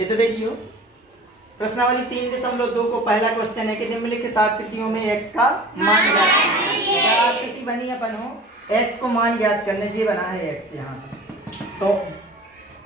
इधर देखियो, प्रश्नावली 3.2 को पहला क्वेश्चन है कि निम्नलिखित आकृतियों में x का मान ज्ञात करना। क्या आकृति बनी है अपन हो, x को मान ज्ञात करने, ये बना है x यहाँ। तो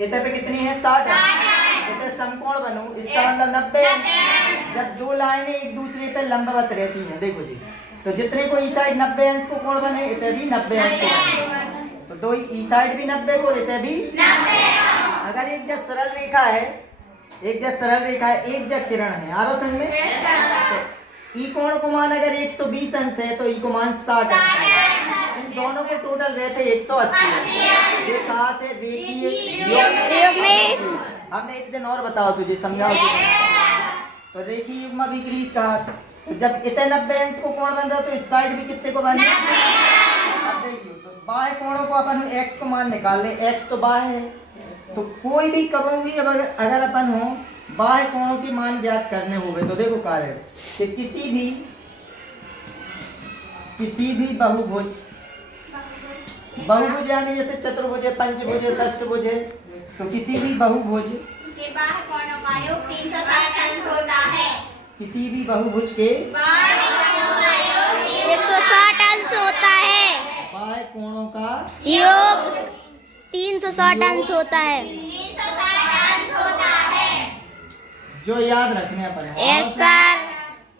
इधर पे कितनी है 60 है। इधर समकोण बनो, इसका मतलब 90 है। जब दो लाइनें एक दूसरे पे लंबवत रहती हैं, देखो जी, तो जितने को इस साइड 90 अंश को कोण बने, इधर भी 90 अंश को बने। तो दो इस साइड भी 90 को, इधर भी 90। अगर एक जब सरल रेखा है, एक जब सरल रेखा है, एक जब किरण है, आरो संग में, तो ई कोण को मान अगर 120 अंश है तो ई को मान 60 अंश है। इन दोनों को टोटल रहते 180। ये कहा थे रेखीय योग में। हमने एक दिन और बताओ तुझे, समझाओ तो रेखीय युग्म विपरीत कहा। तो जब इतने 90 अंश को कोण बन रहा तो इस साइड भी कितने को बन रहा है। अब देखिए, तो बाह्य कोणों को अपन x को मान निकाल ले, x तो बाह्य है, तो कोई भी कभी भी अगर अपन हो बाह्य कोणों की मान ज्ञात करने होंगे तो देखो कार्य कि किसी भी बहुभुज यानी जैसे चतुर्भुज है, पंचभुज है, षष्ठभुज है, तो किसी भी बहुभुज के बाह्य कोणों का योग 360 अंश होता है। किसी भी बहुभुज के 160 अंश होता है। बाह्य कोणों का योग 360 अंश होता है। 360 अंश होता है। जो याद रखने अपन यस सर।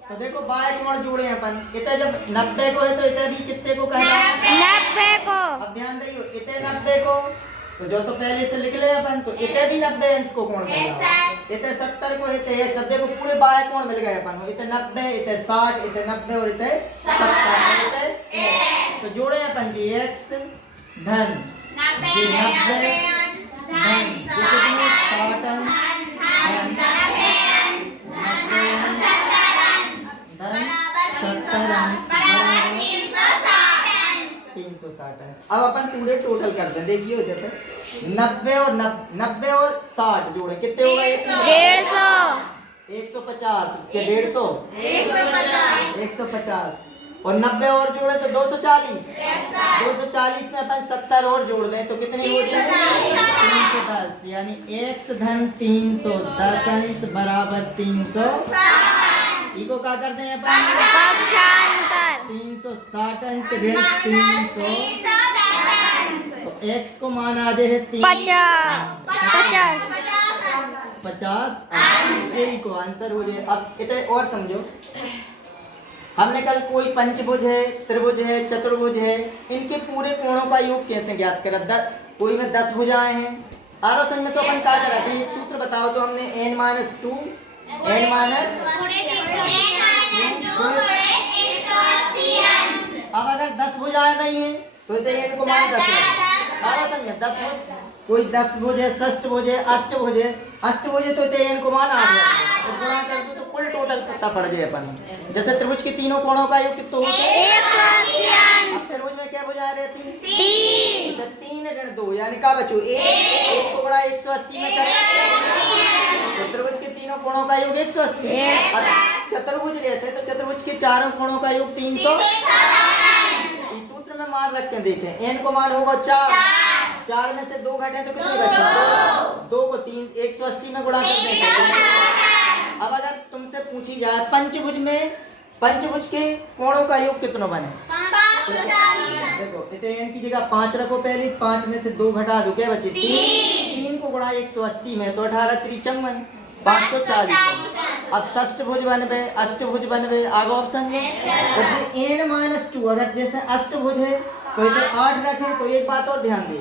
तो देखो बाह्य कोण जोड़े अपन, इतने जब 90 को है तो इतने भी कितने को कहना है 90 को। अब ध्यान दियो, इतने 90 को तो जो तो पहले से लिख ले अपन, तो इतने भी 90 अंश को कोण कहना है। इतने 70 को इतने एक शब्द को पूरे बाह्य कोण मिल गए अपन, इतने 90, इतने 60, इतने 90 और इतने 70, तो जोड़े अपन जी x धन जी 90 धन जी कितने 60 अंश धन 70 अंश 360 अंश। अब अपन पूरे टोटल करते हैं, देखिए इधर पे 90 और 60 जोड़े कितने हो गए 150। 150 के 150 150 और 90 और जोड़े तो 240 240 में अपन 70 और जोड़ दें तो कितने हो जाए 310, यानी x धन 310 अंश बराबर 300। इको क्या करते हैं अपन पक्षांतर 360 अंश ऋण 300, तो x को मान आ जाए 50 यही को आंसर हो जाए। अब इतने और समझो, हमने कल कोई पंचभुज है, त्रिभुज है, चतुर्भुज है, इनके पूरे कोणों का योग कैसे ज्ञात करा। कोई में 10 भुजाएं हैं, आरो संग में तो अपन क्या करा थे, एक सूत्र बताओ तो हमने n-2 अब अगर 10 भुजाएं नहीं है तो n को मान 10 है। आरो संग में 10 भुज, कोई 10 भुज है, षष्ठभुज है, अष्टभुज है, अष्टभुज है तो n को मान 8 है, तो गुणा कर दो तो कुल टोटल कितना पड़ गया अपन। जैसे त्रिभुज के तीनों कोणों का योग कितना होता है 180 अंश। त्रिभुज में क्या भुजाएं रहती हैं 3 तो 3 ऋण 2 यानी का बचो 1 को गुणा 180 में कर, तो त्रिभुज के तीनों कोणों का योग 180। और चतुर्भुज रहते तो चतुर्भुज के चारों कोणों का योग 300। इस सूत्र में मान रख के देखें, n को मान होगा 4 में से 2 घटे तो कितने बचा 2 को 3 180 में गुणा कर देंगे। अब अगर तुमसे पूछी जाए पंचभुज के कोणों का योग कितना बने, देखो इतने n की जगह 5 रखो, पहले 5 में से 2 घटा दो क्या बचे 3 को गुणा 180 में तो 18 3 54 540। अब षष्ठभुज बनबे, अष्टभुज बनबे, आगे ऑप्शन में n-2 अगर जैसे अष्टभुज है तो इधर 8 रखें, तो एक बात और ध्यान दे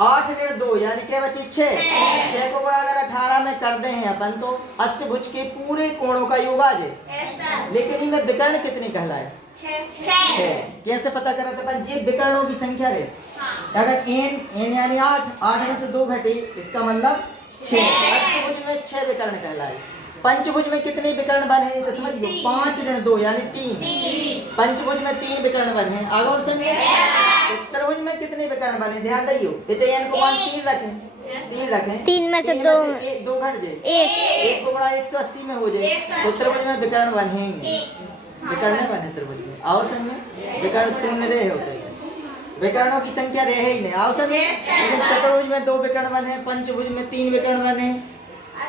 8 ऋण 2 यानी क्या बचे 6 को गुणा अगर 18 में कर दे हैं अपन तो अष्टभुज के पूरे कोणों का योग आ जाए। लेकिन इनमें विकर्ण कितने कहलाए 6। कैसे पता करा था अपन, ये विकर्णों की संख्या रहे, अगर n यानी 8 में से 2 घटे इसका मतलब 6। अष्टभुज में 6 विकर्ण कहलाए। पंचभुज में कितने विकर्ण बने तो समझ लो 5 ऋण 2 यानी 3। पंचभुज में 3 विकर्ण बने, आगे और समझ। त्रिभुज में कितने विकर्ण बने ध्यान दियो, इतने n को मान 3 रखें 3 में से 2 घट जाए, 1 को गुणा 180 में हो जाए, तो त्रिभुज में विकर्ण बनेंगे, विकर्ण बने त्रिभुज में। आओ समझ, विकर्ण शून्य रहे होते हैं, विकर्णों की संख्या रहे ही नहीं। आओ समझ, लेकिन चतुर्भुज में 2 विकर्ण बने, पंचभुज में 3 विकर्ण बने,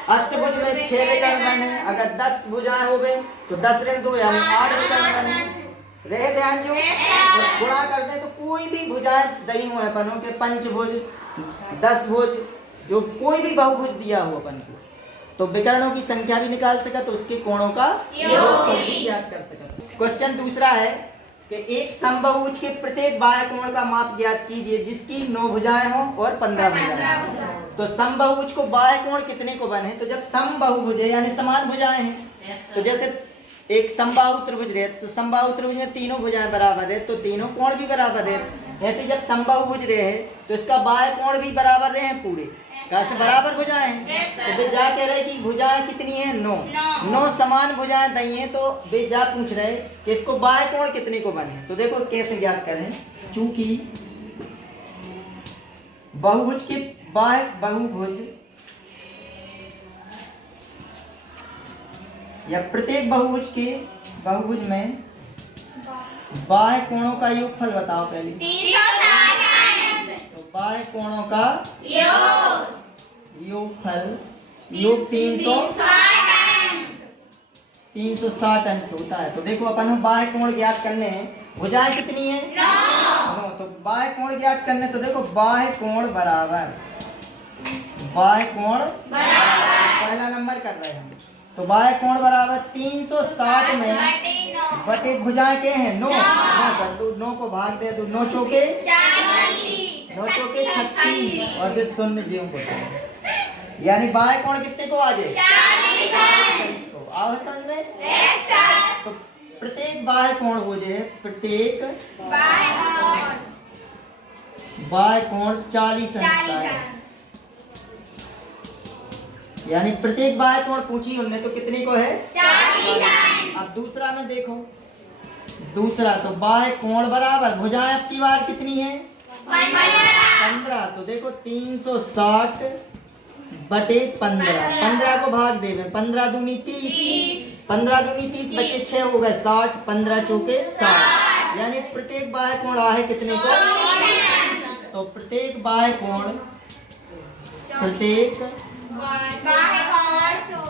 अष्टभुज में 6 विकर्ण बने, अगर 10 भुजाएं हो गई तो 10 ऋण 2 यानी 8 विकर्ण बने। रहे ध्यान जो और गुणा करते तो कोई भी भुजाएं दई हुए अपनों के पंचभुज 10 भुज जो कोई भी बहुभुज दिया हो अपन को तो विकर्णों की संख्या भी निकाल सका तो उसके कोणों का योग भी ज्ञात कर सका। क्वेश्चन दूसरा है कि एक समबाहुभुज के प्रत्येक बाह्य कोण का माप ज्ञात कीजिए जिसकी 9 भुजाएं हो और 15 भुजाएं हो। तो समबाहुभुज को बाह्य कोण कितने को बने तो जब समबाहुभुज है यानी समान भुजाएं हैं तो जैसे एक समबाहु त्रिभुज रहे तो समबाहु त्रिभुज में तीनों भुजाएं बराबर है तो तीनों कोण भी बराबर है। ऐसे जब समबाहुभुज रहे है तो इसका बाह्य कोण भी बराबर रहे हैं पूरे कैसे बराबर भुजाएं हैं तो वे जा कह रहे कि भुजाएं कितनी है 9 समान भुजाएं दई हैं तो वे जा पूछ रहे कि इसको बाह्य कोण कितने को बने तो देखो कैसे ज्ञात करें। चूंकि बहुभुज के बाह्य या प्रत्येक बहुभुज में बाह्य कोणों का योगफल बताओ पहले। 360 तो बाह्य कोणों का योगफल योग 360 अंश होता है। तो देखो अपन बाह्य कोण ज्ञात करने हैं भुजाएं कितनी है 9 तो बाह्य कोण ज्ञात करने तो देखो बाह्य कोण बराबर पहला नंबर कर रहे हैं तो बाह्य कोण बराबर 360 में बटे भुजाएं के हैं 9 को भाग दे तो 9 चौके 36 और जो शून्य जीव को यानी बाह्य कोण कितने को आ जाए 40 को आओ समझ में। तो प्रत्येक बाह्य कोण हो जाए प्रत्येक बाह्य कोण 40 अंश का है यानी प्रत्येक बाह्य कोण पूछी उनने तो कितने को है 40। अब दूसरा में देखो दूसरा तो बाह्य कोण बराबर भुजाएं आपकी बार कितनी है 15 तो देखो 360 बटे 15 को भाग दे 15 दूनी 30 बचे 6 हो गए 60 15 चौके 60 यानी प्रत्येक बाह्य कोण आहे कितने को तो प्रत्येक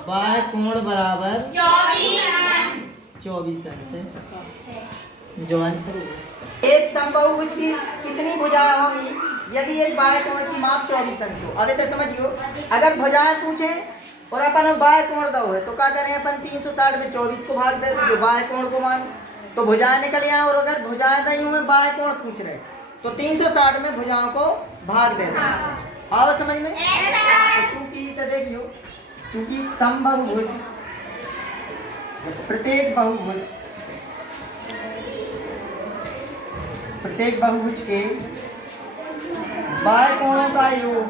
बाह्य कोण बराबर 24 अंश है जो आंसर। एक समबाहुभुज की कितनी भुजाएं होंगी यदि एक बाह्य कोण की माप 24 अंश हो। अब तो समझियो अगर भुजाएं पूछे और अपन बाह्य कोण दो है तो क्या करें अपन 360 में 24 को भाग दे जो बाह्य कोण को मान तो भुजाएं निकल आए और अगर भुजाएं नहीं हुए बाह्य कोण पूछ रहे तो 360 में भुजाओं को भाग दे रहे आओ समझ में। तो चूंकि तो देखियो चूंकि समबाहुभुज प्रत्येक बहुभुज के बाह्य कोणों का योग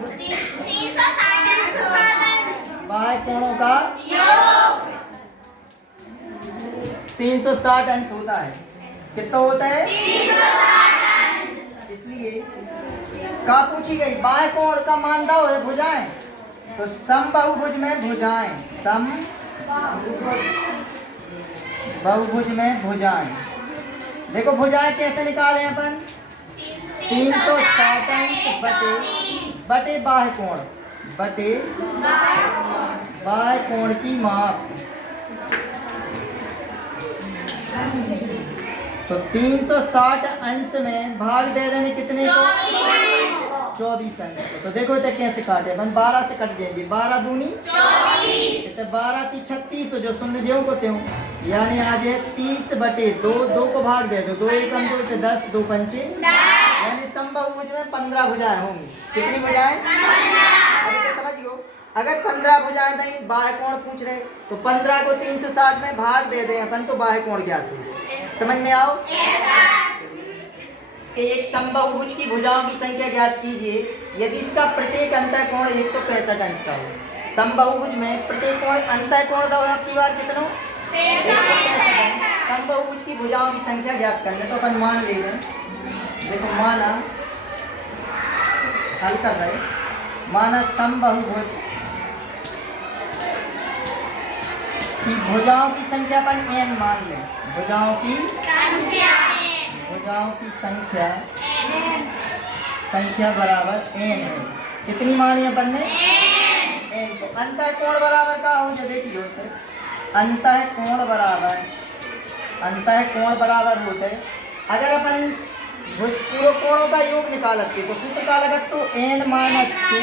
360 अंश होता है। कितना होता है 360 इसलिए का पूछी गई बाह्य कोण का मान दो है भुजाएं तो समबाहुभुज में भुजाएं देखो भुजाएं कैसे निकाले अपन 360 अंश बटे बाह्य कोण की माप तो 360 अंश में भाग दे देने कितने को 24 अंश को। तो देखो तो कैसे काटे अपन 12 से कट जाएंगे 12 दूनी 24 12 × 36 जो शून्य जीव को त्यों यानी आ जाए 30 बटे 2 को भाग दे दो 2 एकम 2 से 10 2 पंचे यानी समबाहुभुज में 15 भुजाएं होंगी। कितनी भुजाएं 15 तो समझियो अगर 15 भुजाएं नहीं बाह्य कोण पूछ रहे तो 15 को 360 में भाग दे दें अपन तो बाह्य कोण ज्ञात हो। समझ में आओ एक समबाहुभुज की भुजाओं की संख्या ज्ञात कीजिए यदि इसका प्रत्येक अंतः कोण 165 अंश का हो। समबाहुभुज में प्रत्येक कोण अंतः कोण दो है आपकी बार कितनों 165। समबाहुभुज की भुजाओं की संख्या ज्ञात करने तो अपन मान ले रहे देखो माना हल कर रहे माना समबाहुभुज की भुजाओं की संख्या अपन n मान लें भुजाओं की संख्या बराबर n है। कितनी मानी अपन ने n को अंतः कोण बराबर का हो जाए देखियो अंतः कोण बराबर होते हैं अगर अपन पूरे कोणों का योग निकालते तो सूत्र का लगत तो n माइनस 2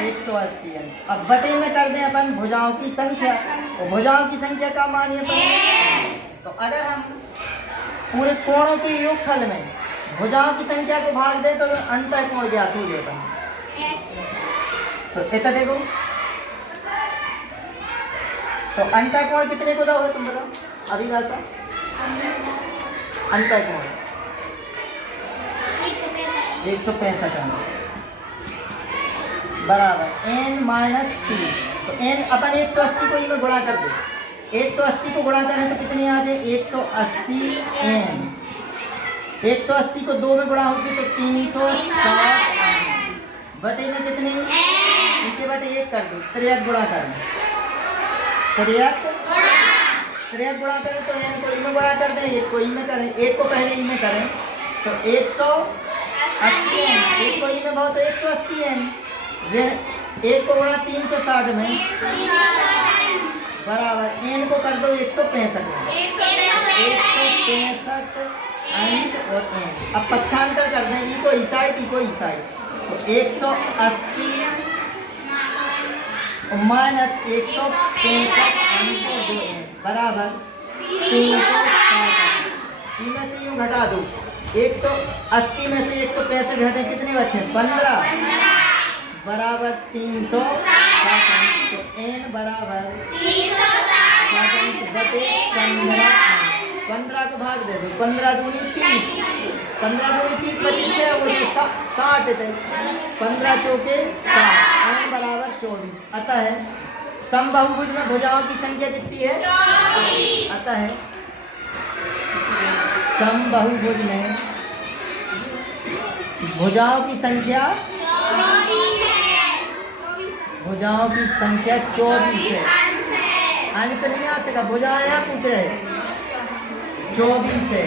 180 अंश। अब बटे में कर दें अपन भुजाओं की संख्या तो भुजाओं की संख्या का मान ये अपन तो अगर हम पूरे कोणों के योगफल में भुजाओं की संख्या को भाग दें तो अंतः कोण ज्ञात हो जाएगा। तो इतना देखो तो अंतः कोण कितने को दोगे तुम बताओ अभी सा अंतः कोण 165 अंश बराबर n माइनस 2 तो n अपन 180 को ही में गुणा कर दो 180 को गुणा करें तो कितनी आ जाए 180 n 180 को 2 में गुणा होगी तो 360 बटे में कितनी इनके बटे 1 कर दो 63 गुणा करें 63 गुणा करें तो n को ई में गुणा कर दें 1 को ई में करें 1 को पहले ई में करें तो 180 n 1 को ई में बहुत 180 n ऋण 1 को गुणा 360 में बराबर n को कर दो 165 में 165 अंश और n अब पक्षांतर कर दें ई को ई साइड तो 180 माइनस 165 अंश और 2n बराबर 360 ई में से यूं घटा दो 180 में से 165 घटे कितने बचे 15 बराबर 360 तो n बराबर 360 बटे 15 को भाग दे दो 15 दूनी 30 15 दूनी 30 बचे 6 वो 60 थे 15 चौके 60 n बराबर 24 अतः समबाहुभुज में भुजाओं की संख्या कितनी है 24 अतः समबाहुभुज में भुजाओं की संख्या 24 है अंश नहीं आ सका भुजाएं यहाँ पूछ रहे 24 है